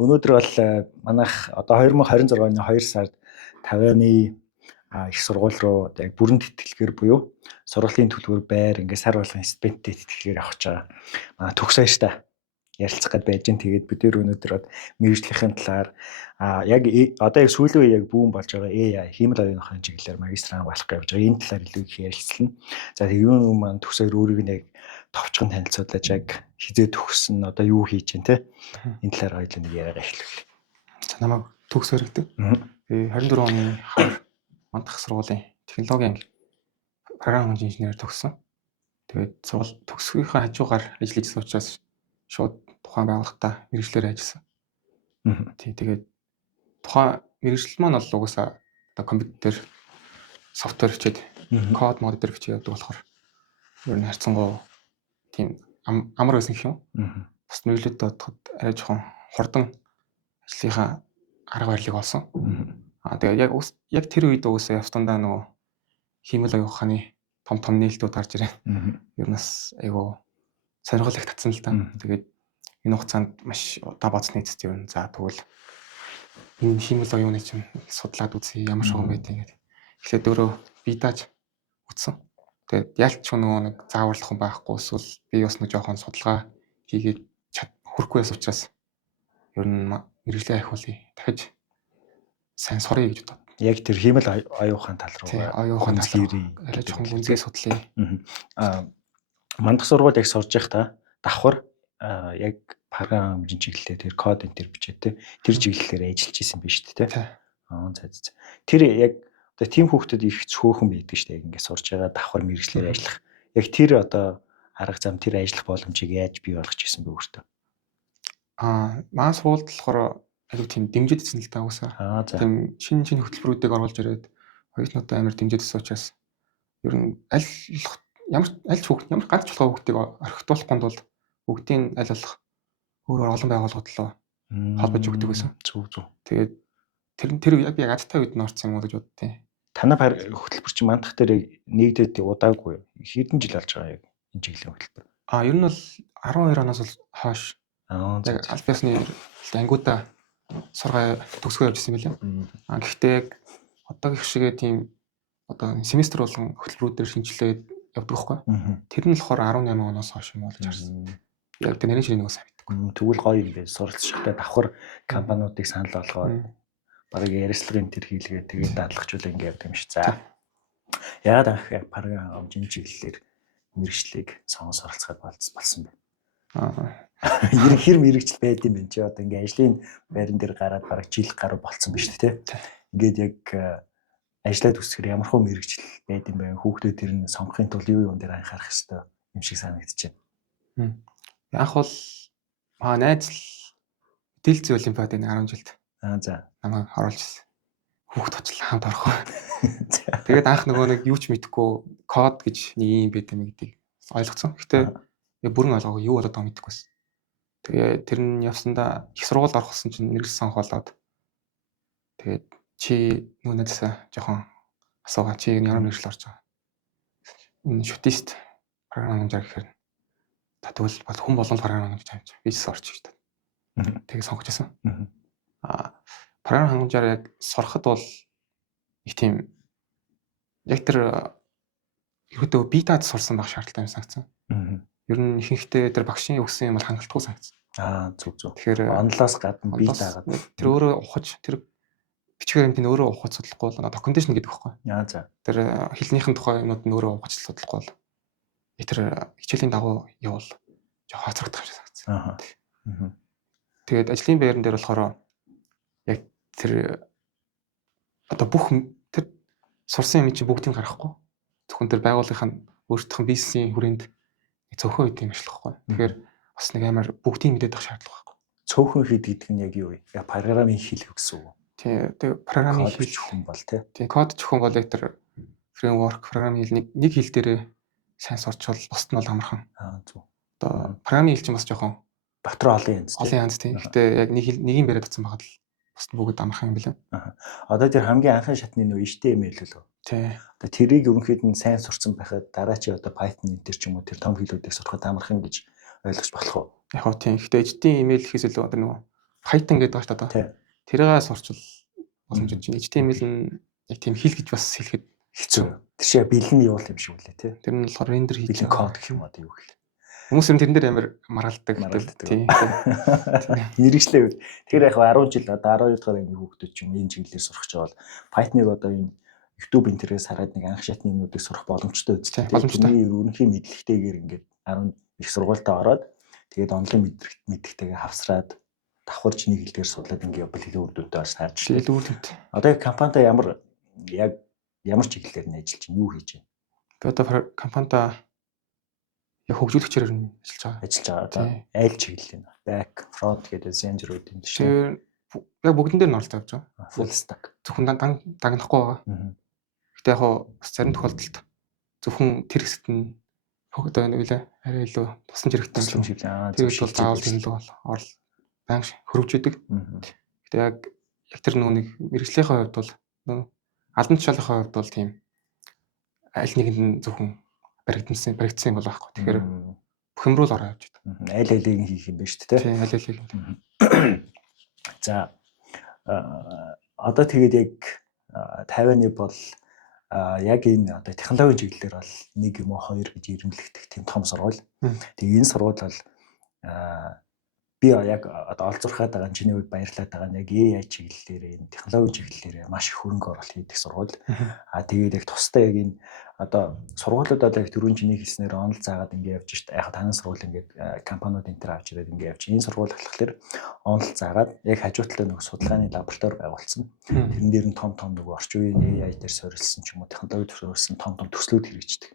Өнөөдөр бол манайх одоо 2026 оны 2 сард 50-ны их сургууль руу яг бүрэн тэтгэлгээр буюу сургуулийн төлбөр байр ингээд сар болгон стипендтэй тэтгэлгээр авах гэж байгаа. Манай төгс баяртай ярилцах гээд байж гэн. Тэгээд бид өнөөдөр мэргэжлийн талаар яг одоо яг сүүлийн үе яг бүүн болж байгаа AI хиймэл оюуныхын чиглэлээр магистр хамгаалах гэж байгаа. Энэ талаар илүү их ярилцлаа. За тэгээд юу маань төгсөөр өөрийг нь яг товчхон танилцуулж яг хизээ төгсөн одоо юу хийж чинь те энэ талаар хоёул нэг яриагаа эхлэв. За намайг төгс өргөдөг. Тэгээ 24 оны мандах сургуулийн технологийн програм хэмжээ инженеэр төгссөн. Тэгээд сургууль төгсгийнхаа хажуугаар ажиллаж байсан учраас шууд тухайн байгууллагатаа мэргэжлэр ажилласан. Тэгээд тухайн мэргэжил маань бол угаасаа одоо компьютер софтвер хичээд код мод дээр хичээд явдаг болохоор ер нь харьцангуй тийм амар байсан гэх юм. Бус мэргэжлүүдэд бодоход арай жоохон хурдан ажлынхаа арга барилыг олсон. Тэгээд яг тэр үед угаасаа явстандаа нөгөө хиймэл оюуханы том нээлтүүд гарч ирээ. Ер нь бас айгу сонирхол их татсан л да. Тэгээд энэ хугацаанд маш удаа бодсны эцэст ер нь за тэгвэл энэ хиймэл оюуны чинь судлаад үзье ямар шугам байдгийг гэдэг. Эхлээд өөрөө би дааж үзсэн. Тэгээд ялч нөгөө нэг зааварлах хүн байхгүй эсвэл би бас нэг жоохон судалгаа хийгээд хүрхгүй байсан учраас ер нь мэргэжлээ ахиулъя. Дахиж сайн сурыг гэж бодоод. Яг тэр хиймэл оюухан тал руу. Оюухан тал руу арай жоохон гүнзгий судлаа. Мандах сургууль яг сурж байхдаа давхар яг програм хэмжээ чиглэлээр тэр код энэ төр бичээ те тэр чиглэлээр ажиллаж исэн биз дээ те. За. Тэр яг одоо тим хүүхдэд их цөөхөн байдаг шүү дээ. Яг ингээд сурж байгаа давхар мэргэжлэр ажиллах. Яг тэр одоо арга зам тэр ажиллах боломжийг яаж бий болгож исэн бэ өөртөө? Маань сургуульд болохоор айгүй тийм дэмжиж ирсэн л та уусаа. Тийм шинэ хөтөлбөрүүдийг оруулж ирээд хоёрнуудаа амар дэмжиж ирсэн учраас ер нь аль хүүхд ямар ганц чулгай хүүхдийг орхитуулахгүй тулд бүгдийн аль болох өөрөөр олон байгууллагууд руу холбож өгдөг байсан. Зүг. Тэгээд тэр яг азтай үед нь орсон юм уу гэж боддیں۔ Танай хөтөлбөр чинь мандах дээр нэгдээд удаагүй хэдэн жил болж байгаа яг энэ чиглэлийн хөтөлбөр? Ер нь бол 12 оноос л хойш. Яг аль биесны ангиудаа сургай төгсгөө явж ирсэн байлаа. Гэхдээ яг одоогийн хшигээ тийм одоо семестр болгон хөтөлбөрүүдээр шинжилээд явдаг байхгүй. Тэр нь болохоор 18 оноос хойш юм болж харсан. Яг тэр нэрийн шинийг сайн мэддэг. Тэгвэл гоё ингээд суралцчихтай давхар компаниудыг санал болгоод барыг ярилцлагын тэр хийлгээ тэгээд дадлахжуулаа ингээд явдаг юм шиг. За. Яагаад яг програм хэмжээ чиглэлээр мэргэжлийг сонгож суралцахад болсон бэ? Хэр мэргэжил байд юм бэ чи одоо ингээд ажлын байран дээр гараад бараг жил гаруй болцсон биз дээ те. Ингээд яг ажиллаад үсгээр ямар хөө мэргэжил байд юм бэ? Хүүхдүүд тэр нь сонгохын тулд юу дээр анхаарах хэрэгтэй юм шиг санагдчихэв. Яг бол найз л мэдээлэл олимпиадын 10 жилд. За. Намайг оруулж ирсэн. Хүүхд точлоо хамт орох. Тэгээд анх нөгөө нэг юу ч мэдэхгүй код гэж нэг юм байт юм гэдгийг ойлгоцсон. Гэтэ бүрэн ойлгоогүй юу болоод байгааг мэдэхгүй байсан. Тэгээ тэр нь явсандаа их сургууль орохсон чинь мэргэжил сонгохолоод тэгээд чи нүнээсээ жоохон асуугаа чи ямар мэргэжил орж байгаа. Энэ шүтист програм хэмжээ гэхээр тэгвэл хүн болгон програм хэмжээ гэж бийс орчих гэдэг. Тэгээ сонгож байсан. Програм хэмжээр яг сурахад бол их тийм яг тэр ерөөдөө бие даад сурсан байх шаардлагатай юм санагдсан. Ер нь ихэнхдээ тэр багшийн өгсөн юм бол хангалтгүй санагдсан. Зүг. Тэгэхээр онлоос гадна бие даагаад тэр өөрөө ухаж тэр бичгээр юмтын өөрөө ухаж судлахгүй бол documentation гэдэг байхгүй. За. Тэр хэлнийхэн тухай юмуд нь өөрөө ухаж судлахгүй бол тэр хичээлийн дагуу явал жоо хацрагдах юм шиг санагдсан. Тэгээд ажлын байран дээр болохоор яг тэр одоо бүх тэр сурсан юм чинь бүгдийг гаргахгүй. Зөвхөн тэр байгууллагын өөрсдийнх нь бизнесийн хүрээнд цөөхөн үед юм ажиллахгүй. Тэгэхээр бас нэг амар бүгдийг мэдээд авах шаардлага байхгүй. Цөөхөн хэд гэдэг нь яг юу вэ? Яг програмын хэлэх гэсэн үг. Тэгээ програмын хэлж хүн бол тий. Код зөвхөн бол яг тэр фреймворк програмын хэл нэг хэл дээрээ сайн сурчвал бусд нь бол амархан. Зүг. Одоо програмын хэл чинь бас жоохон дотор олон янз. Олон янз тий. Гэтэ яг нэгийг бариад утсан байгаад л бусд бүгд амархан юм билээ. Одоо тэр хамгийн анхны шатны нөө HTML лөө. Тий. Одоо тэрийг ерөнхийд нь сайн сурцсан байхад дараа чи одоо Python энэ төр ч юм уу тэр том хэлүүдийг сурахад амархан гэж ойлгож болох уу? Яг хөө тий. Гэтэ HTML гэхээс илүү одоо нөгөө Python гэдэг байна шүү дээ. Тий. Тэрийгээ сурчвал боломжтой чинь. HTML нь яг тийм хэл гэж бас хэлэхэд хэцүү. Тэр шиг бэлэн явуул юм шиг үлээ тий. тэр нь болохоор рендер хийж Бэлэн код гэх юм одоо юу гэх. хүмүүс юм тэрэн дээр амар маргалдаг. Тийм. Мэргэжлээ. Тэгэхээр яг 10 жил одоо 12 дахь ангийн хүүхдүүд ч юм энэ чиглэлээр сурах гэж бол Python-ыг одоо энэ YouTube интернетээс хараад нэг анх шатны юмнуудыг сурах боломжтой үстэй. Бидний ерөнхий мэдлэгтэйгээр ингээд 10 их сургуультаа ороод тэгээд онлайн мэдлэгтэйгээ хавсраад давхарч нэг хэл дээр судлаад ингээд явбал илүү үр дүнтэй бас харж байна. Илүү үр дүнтэй. Одоо яг компанитай ямар чиглэлээр нь ажиллаж байна? Юу хийж байна? Би одоо компанитай яг хөгжүүлэгчээр нь ажиллаж байгаа. Одоо аль чиглэл нь? Back, front гэдэг сенжрүүд юм шиг. Тэр яг бүгдэн дээр нь оролцож байгаа. Full stack. Зөвхөн дагнахгүй байгаа. Гэтэ яг бас зарим тохиолдолд зөвхөн тэр хэсэгт нь одоо нэг үлээ арай илүү тусламж хэрэгтэй юм шиг. Тэр бол заавал тийм л орол баян хөрвж идэг. Гэтэ яг тэр нэг мэрэгжлийнхээ хувьд бол албан тушаалынхаа хувьд бол тийм аль нэгэнд нь зөвхөн баригдсан юм бол байхгүй. Тэгэхээр бүх юм руу л ороо явж идэг. Аль алийг хийх юм бэ шүү дээ. Тийм аль алийг. За одоо тэгээд яг 50-ны бол яг энэ одоо технологийн чиглэлээр бол 1 юм уу 2 гэж ирэмлэгдэх тийм том сургууль. Тэгээ энэ сургууль бол би яг одоо олзуурхаад байгаа чиний үед баярлаад байгаа нь яг AI чиглэлээр энэ технологийн чиглэлээр маш их хөрөнгө оруулалт хийдэг сургууль. Тэгээд яг тусдаа яг энэ одоо сургуулиудад яг түрүүн чиний хэлснээр онол заагаад ингэ явж штэ. Яг танай сургууль ингээд компаниуд энэ төр авч ирээд ингэ явж. Энэ сургууль болохоор онол заагаад яг хажуутлаа нэг судалгааны лаборатори байгуулсан. Тэрэн дээр нь том нөгөө орчин үеийн AI дээр суурилсан ч юм уу технологи суурилсан том төслүүд хэрэгждэг.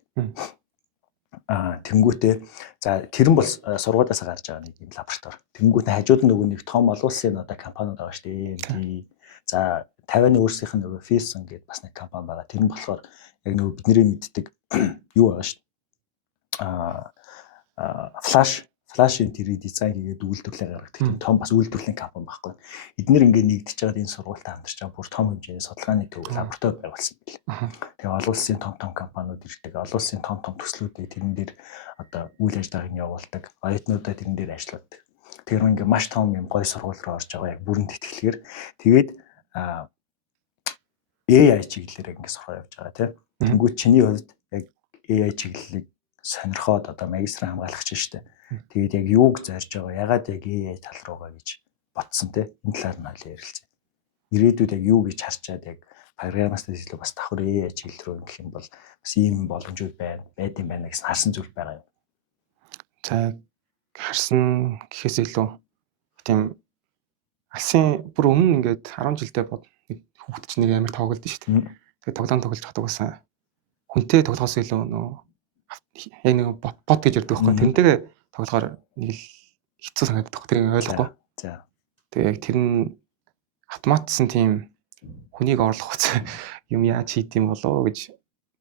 Тэнгүүтээ за тэр нь бол сургуулиас гарч байгаа нэг юм лаборатори. Тэнгүүт нь хажууд нь нөгөө нэг том олон улсын одоо компаниуд байгаа шүү дээ. AMD. За 50-ны өөрсдийнх нь нөгөө Fission гэдэг бас нэг компани байгаа. Тэр нь болохоор яг нөгөө бидний мэддэг юу байгаа шүү дээ. Flash-ын тэр дизайн хийгээд үйлдвэрлэлээ гаргадаг. Тийм том бас үйлдвэрлэлийн компани байхгүй. Эднэр ингээд нэгдэж байгаа энэ сургуультай хамтарч байгаа бүр том хэмжээний судалгааны төв лаборатори байгуулсан билээ. Тэгээ олон улсын том компаниуд ирдэг. Олон улсын том төслүүдийг тэрэн дээр одоо үйл ажиллагааг нь явуулдаг. Оюутнуудаа тэрэн дээр ажилладаг. Тэгэхээр ингээд маш том юм гоё сургууль руу орж байгаа яг бүрэн тэтгэлгээр. Тэгээд AI чиглэлээр ингээд сурах явж байгаа тийм. Тэнгүүд чиний хувьд яг AI чиглэлийг сонирхоод одоо магистраа хамгаалагч шүү дээ. Тэгээд яг юуг зорж байгаа, ягаад яг AI тал руугаа гэж ботсон те энэ талаар нь хол ярилцъя. Ирээдүйд яг юу гэж харчаад яг программаас илүү бас давхар AI чиглэл рүү гэх юм бол бас ийм боломжууд байд юм байна гэсэн харсан зүйл байгаа юм. За харсан гэхээс илүү тийм алсын бүр өмнө ингээд 10 жилдээ бод нэг хүүхд чинь нэг амар тоглолт шүү дээ. Тэгээд тоглож хатдаг байсан. Хүнтэй тоглохоос илүү нөө яг нэг бот гэж ярьдаг байхгүй. Тэрнтэйгээ тоглохоор нэг л хэцүү санагддаг. Тэрийг ойлгохгүй. За. Тэгээ яг тэр нь автоматсан тийм хүнийг орлох юм яаж хийдэм болоо гэж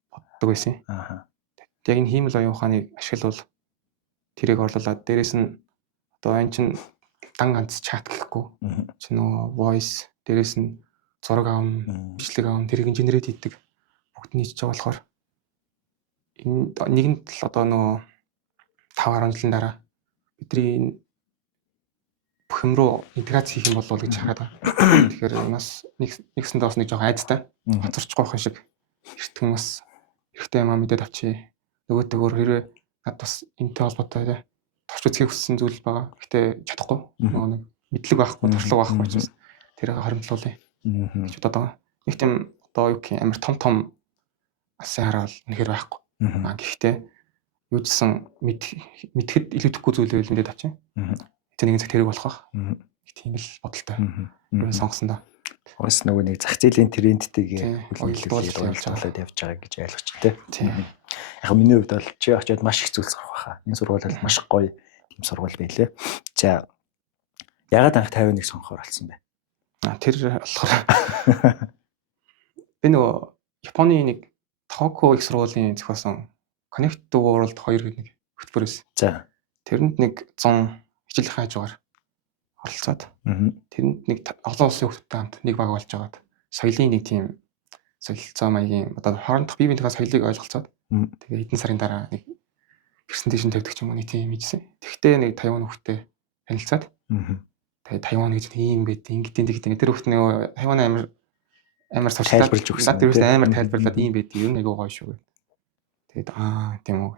боддог байсан. Яг энэ хиймэл оюун ухааныг ашиглавал тэрийг орлуулад дээрэс нь одоо энэ чинь дан ганц чат гэхгүй. Чи нөө voice дээрэс нь зураг авна, бичлэг авна, тэрийг генерейт хийдэг. Бүгд нийцж байгаа болохоор энэ нэгэнд л одоо нөө 5-10 жилийн дараа бидний бүх юм руу интеграц хийх юм болов уу гэж хараад байгаа. Тэгэхээр нас нэгсэндээ бас нэг жоохон айцтай. Хоцорч гоох шиг эртхэн бас эрттэй юм мэдээд авчи. Нөгөөтэйгөр хэрвээ над бас энтэй холбоотой торч үзхийг хүссэн зүйл байгаа. Гэтэ чадахгүй. Нөгөө нэг мэдлэг байхгүй, туршлага байхгүй учраас тэрийг хоримтлуулъя. Ч одоо нэг тийм одоо юу гэх юм амар том асын хараал нэхэр байхгүй. Гэхдээ юу гэсэн мэдхэд илүүдэхгүй зүйлээ мэдээд авчих. Тэ нэгэн цаг тэрэг болох байх. Тийм л бодолтой. Сонгосон доо. Бас нөгөө нэг зах зээлийн трендтэйгээ хүлээлгүүлээд ойлголцуулаад явж байгаа гэж ойлгож байна те. Яг миний хувьд бол чи очиод маш их зүйл сурах байхаа. Энэ сургууль бол маш гоё тийм сургууль байлээ. За ягаад анх 51 сонгохоор болсон бэ? Тэр болохоор би нөгөө Японы нэг Tokyo их сургуулийн зохиосон Connect to World 2 гэдэг нэг хөтөлбөр байсан. За. Тэрэнд нэг 100 хичээлийн хажуугаар оролцоод тэрэнд нэг олон улсын хүүхдүүдтэй хамт нэг баг болж байгаад соёлын нэг тийм солилцоо маягийн одоо хоорондох бие биенийхээ соёлыг ойлголцоод тэгээ хэдэн сарын дараа нэг презентацийн тавьдаг ч юм уу нэг тийм хийжсэн. Тэгвэл нэг 50 хүүхдтэй танилцаад Тэгээ Тайван гэж ийм байд ингэдэг тэр хүүхд нөгөө Тайван амар сурчлаад Тайлбарлаж өгсөн. Тэр амар тайлбарлаад ийм байд ер нь айгүй гоё шүү. Тэгээд тийм үү.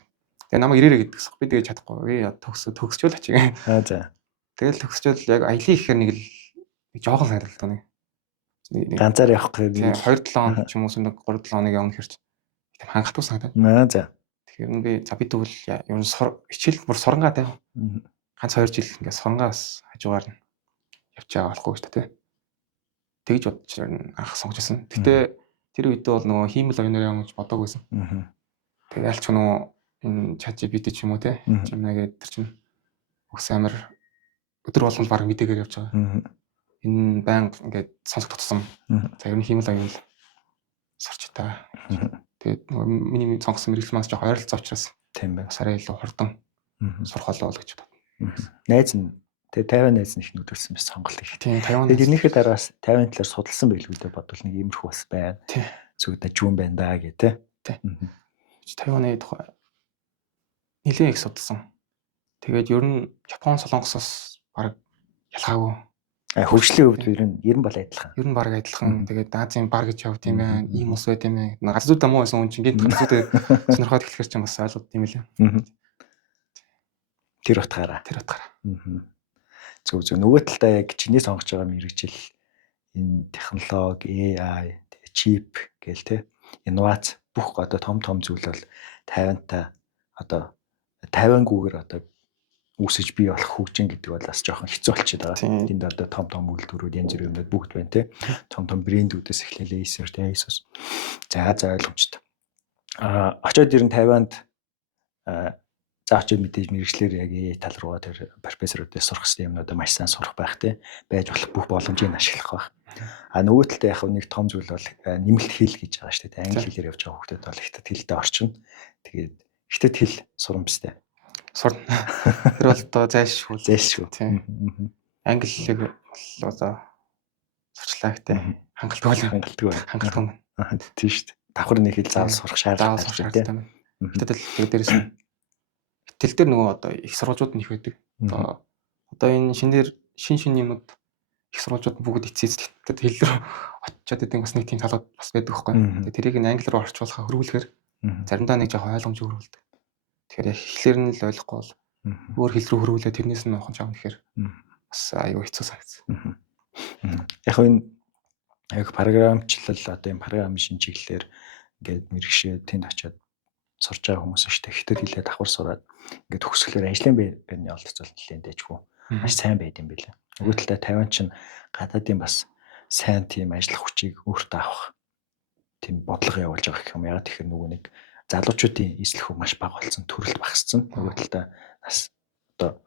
Тэгээ намайг ирээрэй гэдэгс. Би тэгээ чадахгүй. Төгсчөөл ачиг. За. Тэгэл төгсчөөл яг аялын ихээр нэг л жоохон санагдал тоо нэг. Ганцаар явах тийм гэвэл 2-7 хоног ч юм уу 3-7 хоног явна хэрэг тийм хангалтгүй санагдаад. За. Тэгэхээр би за би тэгвэл ер нь хичээл бүр сурангаа тавь. Ганц 2 жил ингээд сурангаа бас хажуугаар нь явж байгаа болохгүй шүү дээ. Тэгж бодож анх сонгож байсан. Гэтэ тэр үедээ бол нөгөө хиймэл оюунаар юм гэж бодоагүй байсан. Тэгээ ялч нөгөө энэ ChatGPT ч юм уу те. Gemini гэдэг тэр чинь өс амар өдөр болгон баг мэдээгээр явж байгаа. Энэ банк ингээд сонсох тусам. За ер нь хиймэл оюун сурч та. Тэгээд нөгөө миний сонгосон мэрэгчлэн маань ч жоохон ойролцоо учраас тийм байна. Сарай илүү хурдан сурах болоо гэж бодсон. Найз нь тэгээ 50 найз нь их нүдэрсэн биш сонголт их. Тийм 50. Тэгээд энийхээ дараас 50 талаар судалсан байлгүй дээ бодвол нэг иймэрхүү бас байна. Зүг дажгүй байна да гэ тэ. 50-ны тухай нэлээд их судалсан. Тэгээд ер нь Япон Солонгосоос баг ялгаагүй. Хөгжлийн хувьд ер нь бол адилхан. Ер нь баг адилхан. Тэгээд Азийн бар гэж явд юм байна. Ийм ус байд юм байна. Газруудаа муу байсан хүн чинь гинт газруудаа сонирхоод эхлэхэр чинь бас ойлгоод юм лээ. Тэр утгаараа. Зөв нөгөө талдаа яг чиний сонгож байгаа мэргэжил энэ технологи, AI, чип гээл те инновац бүх одоо том зүйл бол 50-та одоо 50-гүйгээр одоо үүсэж бий болох хөгжин гэдэг бол бас жоохон хэцүү болчиход байгаа. Тэнд одоо том үйлдвэрүүд янз бүрийн юмнууд бүгд байна те. Том брэндүүдээс эхлээл Acer, Asus. За ойлгомжтой. Очоод ирэн 50-анд очоод мэдээж мэргэжлэр яг тал руугаа тэр профессоруудаас сурах гэсэн юмнуудаа маш сайн сурах байх те. Байж болох бүх боломжийг ашиглах байх. Нөгөө талдаа яг нэг том зүйл бол нэмэлт хэл гэж байгаа шүү дээ. Англи хэлээр явж байгаа хүүхдэд бол хятад хэлтэй орчин. Тэгээд хятад хэл сурамжтай. Сурна. Тэр бол одоо зайлшгүй. Тийм. Англи хэлийг бол одоо сурчлаа гэдэг. Хангалттай. Тийм шүү дээ. Давхар нэг хэл заавал сурах шаардлагатай байна. Хятад хэл дээрээс нь тэл дээр нөгөө одоо их сурвалжууд нь их байдаг. Одоо энэ шин юмуд их сурвалжууд бүгд эцээцлэгтэй хэл рүү очиод идэг бас нэг тийм талууд бас байдаг байхгүй. Тэгээ тэрийг англи руу орчуулахаа хөрвүүлэхээр заримдаа нэг жоохон ойлгомжгүй хөрвүүлдэг. Тэгэхээр яг хэлээр нь л ойлгохгүй бол өөр хэл рүү хөрвүүлээ тэрнээс нь нуух юм гэхээр бас аюу хэцүү санагдсан. Яг энэ яг програмчлал одоо энэ програмын шинжилгээр ингээд мэрэгшээ тэнд очиод сурж байгаа хүмүүс шүү дээ. Хятад хэлээ давхар сураад ингээд төгсгөлөөр ажлын байрны олдцол нэлээд дэжгүй. Маш сайн байд юм билээ. Нөгөө талдаа 50 чинь гадаадын бас сайн тийм ажиллах хүчийг өөртөө авах тийм бодлого явуулж байгаа гэх юм. Яг тэгэхээр нөгөө нэг залуучуудын эзлэх хөв маш бага болсон, төрөлд багассан. Нөгөө талдаа бас одоо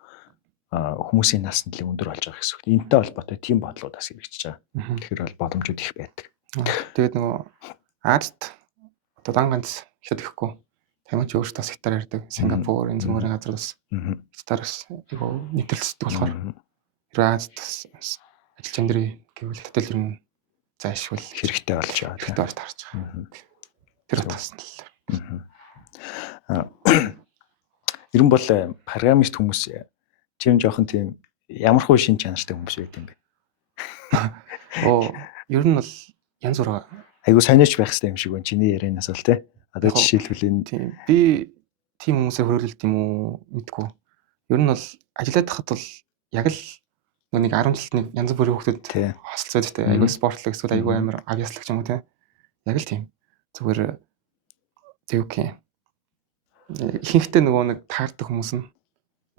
хүмүүсийн нас нэлээд өндөр болж байгаа гэсэн үг. Энтэй холбоотой тийм бодлого бас хэрэгжиж байгаа. Тэгэхээр бол боломжууд их байдаг. Тэгээд нөгөө Азад одоо дан ганц хятад гэхгүй. Тайван ч өөртөө хятаар ярьдаг. Сингапур энэ зүүнгийн газар бас хятаар бас нийтлэлцдэг болохоор Азад ажил чандрын гэвэл хятад ер нь зайлшгүй хэрэгтэй болж байгаа. Хэрэгтэй болж таарч байгаа. Тэр утгаас нь л. Ер нь бол программист хүмүүс чинь жоохон тийм ямархуу шин чанартай хүмүүс байт юм бэ. Ер нь бол янз бүр айгу сониоч байх хэрэгтэй юм шиг байна. Чиний ярианаас бол те. Одоо жишээлбэл энэ тийм би тийм хүмүүсээ хөрөөлөлт юм уу мэдгүй. Ер нь бол ажиллаад хахад бол яг л нэг 10 жилд нэг янз бүрийн хүмүүсд хосолцоод те айгу спортлог эсвэл айгу амар авьяаслаг ч юм уу те. Яг л тийм. Зүгээр тийм. Ихэнхдээ нөгөө нэг таардаг хүмүүс нь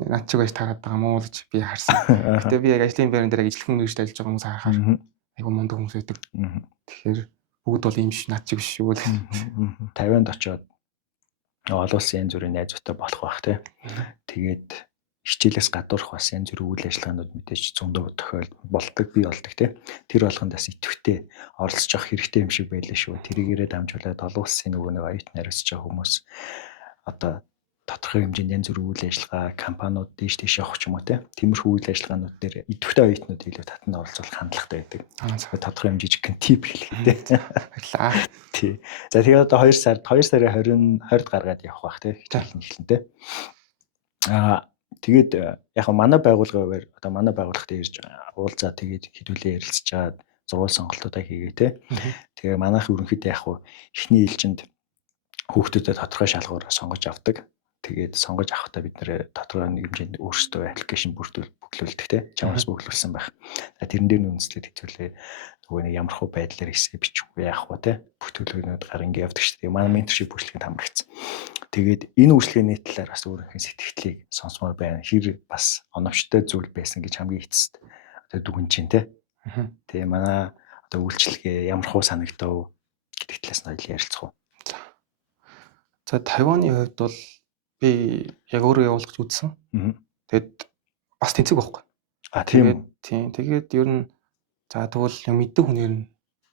над чиг байж таарад байгаа мó гэж би харсан. Гэтэ би яг ажлын байран дээр ажиллах мөрөж ажиллаж байгаа хүмүүс харахаар айгу мундаг хүмүүс байдаг. Тэгэхээр бүгд бол юм шиг над чиг биш шүү л 50-нд очоод олон улсын янз бүрийн найзуудтай болох бах те. Тэгээд хичээлээс гадуурх бас янз бүрийн үйл ажиллагаанууд мэдээж зөндөө тохиолдол болдог бий болдог те. Тэр болгонд бас идэвхтэй оролцож авах хэрэгтэй юм шиг байлаа шүү. Тэрийгээрээ дамжуулаад олон улсын нөгөө нэг оюутан хариуцж байгаа хүмүүс одоо тодорхой хэмжээнд янз бүрийн үйл ажиллагаа компаниуд дээш явах ч юм уу те. Тиймэрхүү үйл ажиллагаанууд дээр идэвхтэй оюутнууд илүү татанд оролцуулах хандлагатай байдаг. Тодорхой хэмжээжин тип хэлхийтэй. Баярлаа. Тий. За тэгээд одоо 2 сарын 20-д гаргаад явах бах те. Хичээл нь эхлэнтэй. Тэгээд яг манай байгууллагаар одоо манай байгууллагт ирж уулзаа тэгээд хэдүүлээ ярилцж чаад зурвал сонголтуудаа хийгээ те. Тэгээ манайх ерөнхийдөө яг эхний ээлжинд хүүхдүүдэд тодорхой шалгуур сонгож авдаг. Тэгээд сонгож авахдаа бид нэр тодорхой нэг хэмжээнд өөрсдөө аппликейшн бүглүүлдэг те. Чамаас бүглүүлсэн байх. Тэрэн дээр нь үндэслээд хэвлээ нөгөө нэг ямар хөө байдлаар эсэ бичихгүй яах вэ те. Бүхтүүлгүүд гар ингэ явдаг шүү дээ. Манай менторшип үйлчлэгэнд хамрагдсан. Тэгээд энэ үйлчлэгээний талаар бас өөрийнхөө сэтгэлдлийг сонсмоор байна. Хэр бас оновчтой зүйл байсан гэж хамгийн эцэст одоо дүгнэж чинь те. Тэгээ манай одоо үйлчлэгээ ямар хөө санагдав гэдэг талаас нь хоёул ярилцах уу. За Тайваны хувьд бол би яг өөрөө явуулах үзсэн. Тэгэд бас тэнцэг байхгүй. Тийм. Тэгээд ер нь за тэгвэл мэддэг хүнээр нь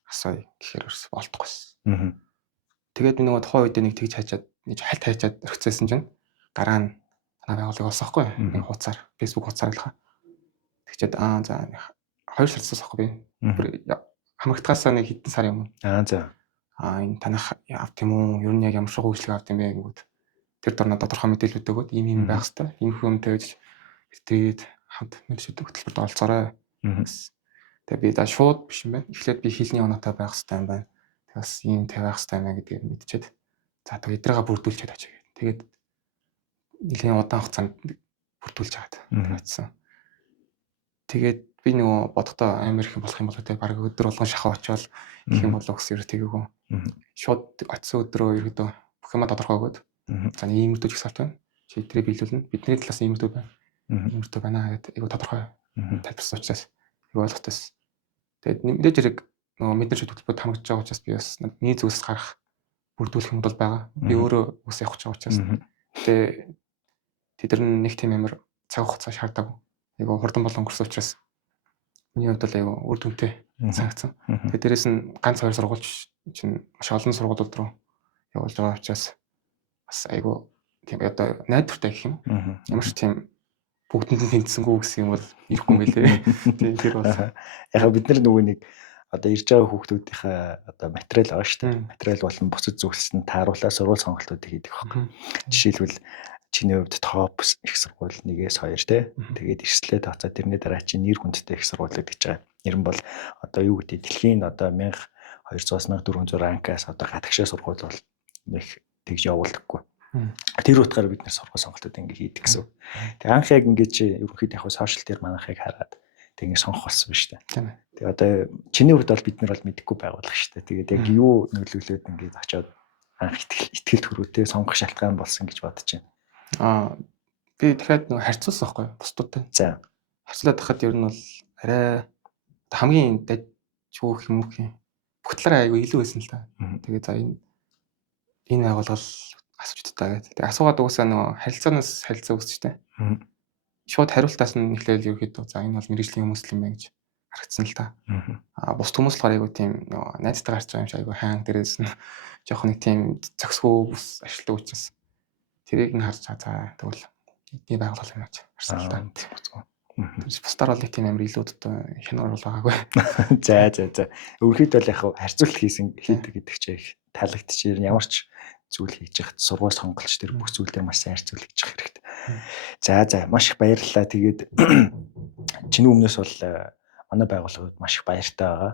асууя гэхээр ерөөс болтгойсэн. Тэгээд би нөгөө тухайн үед нэг тэгж хажаад нэг хальт хайчаад өргөцсөн чинь гараа нь танай байгууллага олсоохгүй. Нэг хуудасаар Facebook хуудасаар л хаа. Тэгчээд за 2 сараас авахгүй би. Хамрагдгаасаа нэг хэдэн сар юм. За. Энэ танах авт юм уу? Ер нь яг ямар шиг үйлчлэг авт юм бэ гэнгүүт тэр дорно тодорхой мэдээлэлүүд өгөөд ийм байх хэвээр. Ийм хүмтэй гэж тэгээд хамт мэдээлэл хөтөлбөрт олцоорой. Тэгээд би да шууд биш юм байна. Эхлээд би хэлний оноотой байх хэвээр юм байна. Тэгээс ийм тавих хэвээр байна гэдгийг мэдчихэд за тэгээд эдрээгээ бүрдүүлчихэд очив. Тэгээд нэлийн удаан хугацаанд бүрдүүлж чагаад очсон. Тэгээд би нөгөө бодохдоо амар их болох юм болоо те баг өдөр болгон шахаа очивол гэх юм болоо гэсэн ерөөг тэгээгүй. Шууд очисон өдрөө ерөөдөө бүх юм тодорхой өгөөд за нэг иймэрдүү жигсаалт байна. Чи эдрээ биелүүлнэ. Бидний талаас иймэрдүү байна. Иймэрдүү байна гэдэг айгу тодорхой тайлбарсан учраас айгу ойлгохтойс. Тэгээд мэдээж хэрэг нөгөө мэдэрч хөтөлбөрт хамрагдж байгаа учраас би бас миний зүйлс гарах бүрдүүлэх юм бол байгаа. Би өөрөө үс явах гэж байгаа учраас. Тэгээд тэд нар нэг тийм амар цаг хугацаа шаарддаг. Айгу хурдан болон өнгөрсөн учраас миний хувьд бол айгу үр дүнтэй санагдсан. Тэгээд дээрэс нь ганц 2 сургууль чинь маш олон сургуулиуд руу явуулж байгаа учраас бас айгу тийм одоо найдвартай гэх юм. Ямар ч тийм бүгдэнд нь тэнцсэнгүү гэсэн юм бол ирэхгүй юм байлээ. Тийм тэр болсон. Яг бид нар нөгөө нэг одоо ирж байгаа хүүхдүүдийнхээ одоо материал байгаа шүү дээ. Материал болон бусад зүйлсэнд тааруулаад сургууль сонголтуудыг хийдэг байхгүй. Жишээлбэл чиний хувьд топ их сургууль 1-2 те. Тэгээд эрсдлээ тооцоо тэрний дараа чинь нэр хүндтэй их сургуулиуд гэж байгаа. Нэр нь бол одоо юу гэдэг дэлхийн одоо 1200-аас 1400 ранкаас одоо гадагшаа сургууль бол нэг тэгж явуулдаггүй. Тэр утгаараа бид нэр сургууль сонголтууд ингэ хийдэг гэсэн. Тэгээ анх яг ингэ чи ерөнхийдөө яг сошиал дээр манайхыг хараад тэг ингэ сонгох болсон биз дээ. Тийм ээ. Тэгээ одоо чиний хувьд бол бид нар бол мэдэхгүй байгуулах шүү дээ. Тэгээд яг юу нөлөөлөөд ингэ очиод анх ихтгэл төрөөтэй сонгох шалтгаан болсон гэж бодож байна. Би дахиад нөгөө харьцуулсан байхгүй бусдуудтай. За. Харьцуулаад тахад ер нь бол арай хамгийн дажгүй юм уу гэх юм. Бүх талаараа айгүй илүү байсан л та. Тэгээ за энэ байгуулгал асууж удаа гэдэг. Тэгээ асуугаад уусаа нөгөө харилцаанаас харилцаа үүсчтэй. Шууд хариултаас нь эхлээл ерөөхдөө за энэ бол мэрэгжлийн хүмүүс л юм байна гэж харагдсан л та. Бусд хүмүүс болохоор айгүй тийм нөгөө найзтай гарч байгаа юм шиг айгүй хаан дээрээс нь жоох нэг тийм зөксгөө ус ашигладаг учраас тэрийг нь харж за тэгвэл эдний байгуулгал юм ач харсан л та. Бусдаар бол тийм амар илүү одоо хянаар бол байгаагүй. За. Өөрөөхөд бол яг харьцуулт хийдэг гэдэг чинь их таалагдчих. Ямар ч зүйл хийж яхад сургууль сонголч тэр бүх зүйл дээр маш сайн харьцуулж хэрэгтэй. За маш их баярлалаа. Тэгээд чиний өмнөөс бол манай байгууллагууд маш их баяртай байгаа.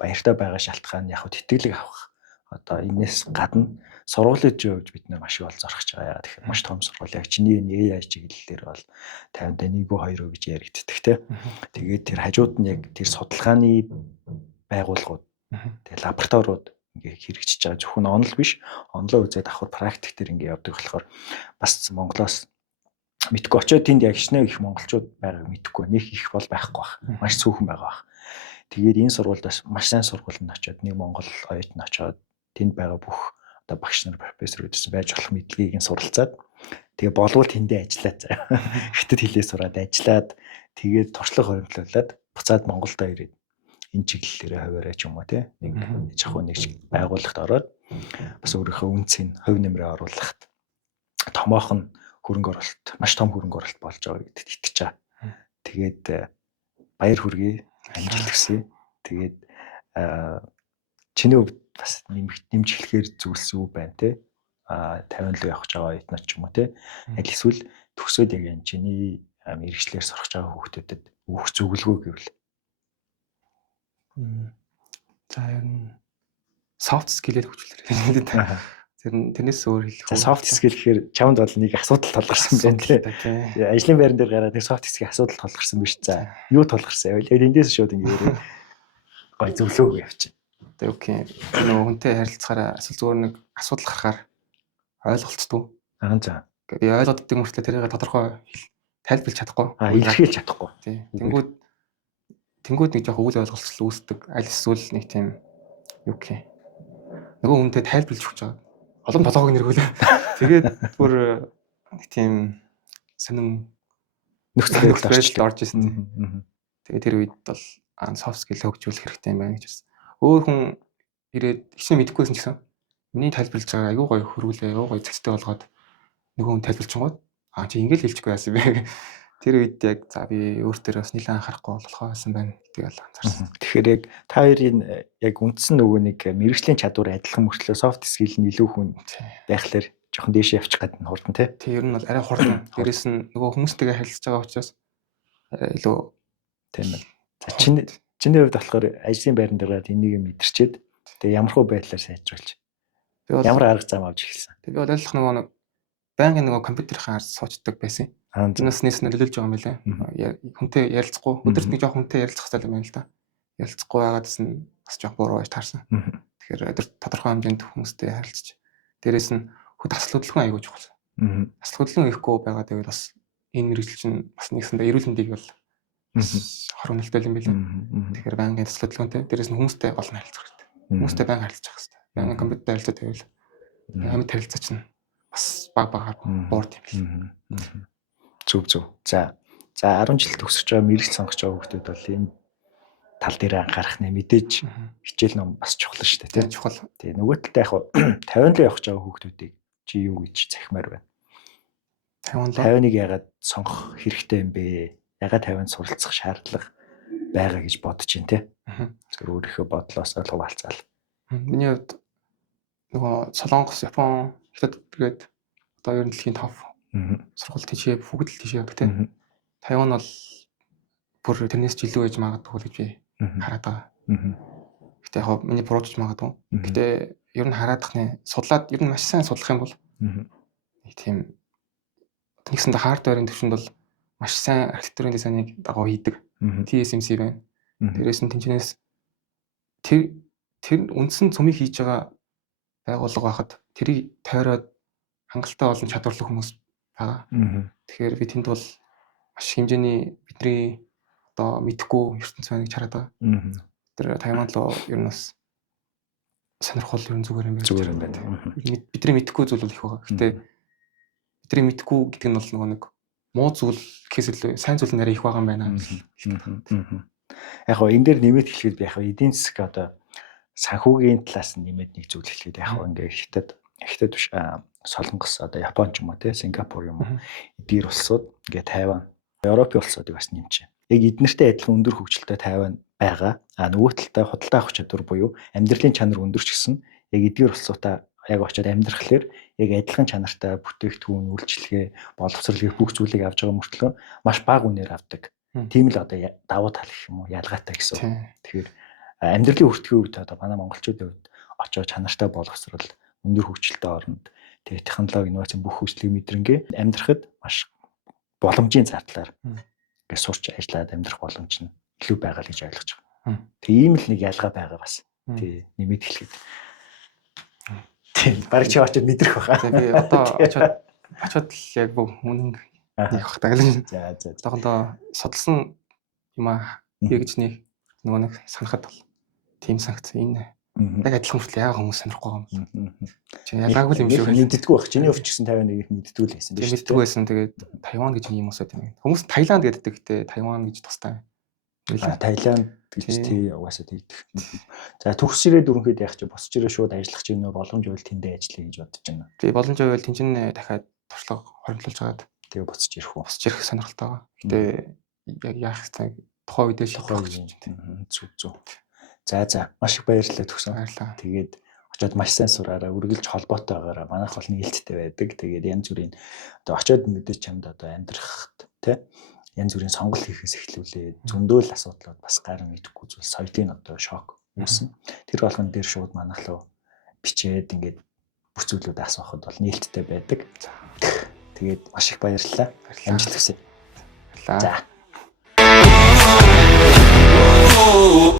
Баяртай байгаа шалтгаан яг тэтгэлэг авах. Одоо энэс гадна сургуулийн зөвж бид нар маш их бол зорхож байгаа. Тэгэхээр маш том сургууль яг чиний AI чиглэлээр бол 50-1 2 гэж яригддаг те. Тэгээд тэр хажууд нь яг тэр судалгааны байгууллагууд тэгээд лабораториуд ингээ хэрэгжиж байгаа. Зөвхөн онол биш, онлоо үзээд давхар практик дээр ингээ явдаг болохоор бас Монголоос мэдгүй очиод тэнд яг хичнээн их монголчууд байгааг мэдгүй. Нэг их бол байхгүй бах. Маш цөөхөн байгаа бах. Тэгээд энэ сургуульдаас маш сайн сургуульд нь очиод нэг монгол оюутан очиод тэнд байгаа бүх одоо багш нар профессор гэдсэн байж болох мэдлэгийг нь суралцаад тэгээ болвол тэндээ ажиллаад хятад хэлээ сураад ажиллаад тэгээд туршлага хөрвүүлээд буцаад Монголдо ирээд энэ чиглэлээрээ хуваарай ч юм уу те нэг жахуу нэг байгууллагт ороод бас өөрийнхөө үнцийг хувь нэмрээ оруулахад томоохон хөрөнгө оруулалт маш том хөрөнгө оруулалт болж байгаа гэдэгт итгэж байгаа. Тэгээд баяр хүргэе амжилт хүсье. Тэгээд чиний хувьд бас нэмж хэлэхээр зүйлс юу байна те 50 лөө явах гэж байгаа оюутнууд ч юм уу те аль эсвэл төгсөөд яг энэ чиний мэрэгчлэр сурах гэж байгаа хүүхдүүдэд өгөх зөвлөгөө гэвэл За ер нь soft skill-ээр хөгжүүлэх хэрэгтэй. Тэр нь тэрнээс өөр хэлэх. За soft skill гэхээр чамд бол нэг асуудал тулгарсан байна тий. Ажлын байран дээр гараад тэр soft skill асуудал тулгарсан биш. За юу тулгарсан вэ? Эндээс шууд ингэ гой зөвлөөгөө явчих. Тэгээ окей. Нөгөө хүнтэй харилцахаараа эсвэл зүгээр нэг асуудал гарахаар ойлголцдог. За. Би ойлгоод идэх мөртлөө тэрийг тодорхой тайлбарлаж чадахгүй. Илэрхийлж чадахгүй. Тий. Тэнгүүд нэг жоох үйл ойлголцол үүсдэг. Аль эсвэл нэг тийм юу гэх юм. Нөгөө хүнтэй тайлбарлаж өгч байгаа. Олон толгойг нэргүүлээ. Тэгээд бүр нэг тийм сонин нөхцөлд орж ирсэн. Тэгээд тэр үед бол soft skill хөгжүүлэх хэрэгтэй юм байна гэж хэлсэн. Өөр хүн ирээд ихсэн мэдэхгүйсэн ч гэсэн миний тайлбарлаж байгаа аюу гоё хөрвүүлээ, аюу гоё зэгцтэй болгоод нөгөө хүн тайлбарлчихгоо чи ингээл хэлчихгүй яасан бэ. Тэр үед яг за би өөртөө бас нэлээд анхаарахгүй болохоо байсан байна гэдгийг л анзаарсан. Тэгэхээр яг та хоёрын яг үндсэн нөгөө нэг мэрэгжлийн чадвар адилхан мөртлөө soft skill нь илүү хүн байхлаар жоохон дээш явчих гэдэг нь хурдан тий. Тий ер нь бол арай хурдан. Дээрээс нь нөгөө хүмүүстэйгээ харилцаж байгаа учраас илүү тийм ээ. За чиний хувьд болохоор ажлын байран дээр энийг мэдэрчээд тэгээ ямархуу байдлаар сайжруулж ямар арга зам авч эхэлсэн. Тэгээ би бол ойлгох нөгөө байнгын нөгөө компьютерийн ард суучдаг байсан. Тэрнээс нөлөөлж байгаа юм билээ. Хүнтэй ярилцахгүй өдөрт нэг жоох хүнтэй ярилцах хэрэгтэй юм байна л да. Ярилцахгүй байгаадс нь бас жоох буруу байж таарсан. Тэгэхээр өдөрт тодорхой хэмжээнд хүмүүстэй харилцаж дээрээс нь хөд асал хөдөлгөөн аягүй чухал. Асал хөдөлгөөн ихгүй байгаа тэгээд бас энэ мэрэгжил чинь бас нэгсэндээ эрүүл мэндийг бол хорон нөлтөл юм билээ. Тэгэхээр байнгын асал хөдөлгөөнтэй дээрээс нь хүмүүстэй олон харилцах хэрэгтэй. Хүмүүстэй байнга харилцах хэрэгтэй. Байнгын компьютертэй харилцаа тэгвэл амьд харилцаа чинь бас багаар буурд юм билээ. Зөв. За 10 жил төгсөж байгаа мэрэгч сонгож байгаа хүүхдүүд бол энэ тал дээр анхаарах нэ мэдээж хичээл ном бас чухал шүү дээ тий. Чухал. Тэгээ нөгөө талд яг 50 л явах гэж байгаа хүүхдүүдийг чи юу гэж захимаар байна? 50-ыг ягаад сонгох хэрэгтэй юм бэ? Ягаад 50-нд суралцах шаардлага байгаа гэж бодож байна тий. Зөв өөрийнхөө бодлоос хуваалцаал. Миний хувьд нөгөө Солонгос, Япон, Хятад тэгээд одоо ер нь дэлхийн топ сургууль тийшээ бүгд л тийшээ явдаг тийм. Тайван бол бүр тэрнээс ч илүү ээж магадгүй гэж би хараад байгаа. Гэтэ яг миний буруучж магадгүй. Гэтэ ер нь хараадахны судлаад ер нь маш сайн судлах юм бол нэг тийм нэгсэндээ хардверийн төвшөнд бол маш сайн архитектурын дизайныг дагуу хийдэг. TSMC байна. Тэрээс нь тэнцэнээс тэр үндсэн цөмийг хийж байгаа байгууллага байхад тэрийг тойроод хангалттай олон чадварлаг хүмүүс байгаа. Тэгэхээр би тэнд бол маш хэмжээний бидний одоо мэдхгүй ертөнц байна гэж хараад байгаа. Тэр Тайван руу ер нь бас сонирхол ер нь зүгээр юм байна. Бидний мэдхгүй зүйл бол их байгаа. Гэтэ бидний мэдхгүй гэдэг нь бол нэг муу зүйл гэхээс илүү сайн зүйл нэрээ их байгаа юм байна. Яг гоо энэ дээр нэмээд хэлэхэд би яг эдийн засаг одоо санхүүгийн талаас нь нэмээд нэг зүйл хэлэхэд яг ингээ Хятад биш Солонгос одоо Япон ч юм уу те Сингапур юм уу эдгээр улсууд ингээ Тайван Европын улсуудыг бас нэмж байна. Яг эднэртэй адилхан өндөр хөгжилтэй Тайван байгаа. Нөгөө талдаа худалдаа авах чадвар буюу амьдралын чанар өндөрч гисэн яг эдгээр улсуудаа яг очиод амьдрахлаар яг адилхан чанартай бүтээгдэхүүн үйлчилгээ боловсролыг бүх зүйлийг авч байгаа мөртлөө маш бага үнээр авдаг. Тийм л одоо давуу тал гэх юм уу ялгаатай гэсэн. Тэгэхээр амьдралын хүртгийн үед одоо манай монголчуудын хувьд очиод чанартай боловсрол өндөр хөгжилтэй оронд тэгээ технологи инновац бүх хүслийг мэдрэнгээ амьдрахад маш боломжийн зардлаар ингээд сурч ажиллаад амьдрах боломж нь илүү байгаа л гэж ойлгож байгаа. Тэгээ ийм л нэг ялгаа байгаа бас. Тий нэмэд хэлэхэд. Тийм бараг чи очиод мэдрэх баха. Тэгээ одоо очиод л яг бүх үнэн явах таглаж. За. Одоохондоо судалсан юм аа гэж нөгөө нэг санахад бол тийм санагц энэ яг адилхан хүртэл яагаад хүмүүс сонирхгүй байгаа юм. Чи ялгаагүй юм шиг мэддэггүй байх. Чиний өвч гэсэн 51-ийг мэддэггүй л байсан. Мэддэггүй байсан. Тэгээд Тайван гэж юм уусаад юм. Хүмүүс Таиланд гэдэг гэхдээ Тайван гэж тустай. Таиланд гэж тий угаасаа тэгдэг. За төгс ирээд өрнөхөд яах чи босч ирээ шууд ажиллах чинь нөө боломж байвал тэндээ ажиллая гэж бодож байна. Тий боломж байвал тэнцэн дахиад туршлага хоримтлуулж хагаад тэгээ босч ирэх үү. Босч ирэх сонирхолтой байгаа. Гэтэ яг яах вэ? Тухайн үедээ шийдэх гэж байна. Зүг. За маш их баярлалаа төгсөн. Баярлалаа. Тэгээд очоод маш сайн сураараа үргэлж холбоотой байгаараа манайх бол нээлттэй байдаг. Тэгээд янз бүрийн одоо очоод мэдээж чамд одоо амьдрахт тий янз бүрийн сонголт хийхээс эхлүүлээ зөндөөл асуудлууд бас гар мэдэхгүй зүйл соёлын одоо шок үүснэ. Тэр болгон дээр шууд манайх руу бичээд ингээд бүх зүйлүүдээ асуухад бол нээлттэй байдаг. Тэгээд маш их баярлалаа. Амжилт хүсье. За.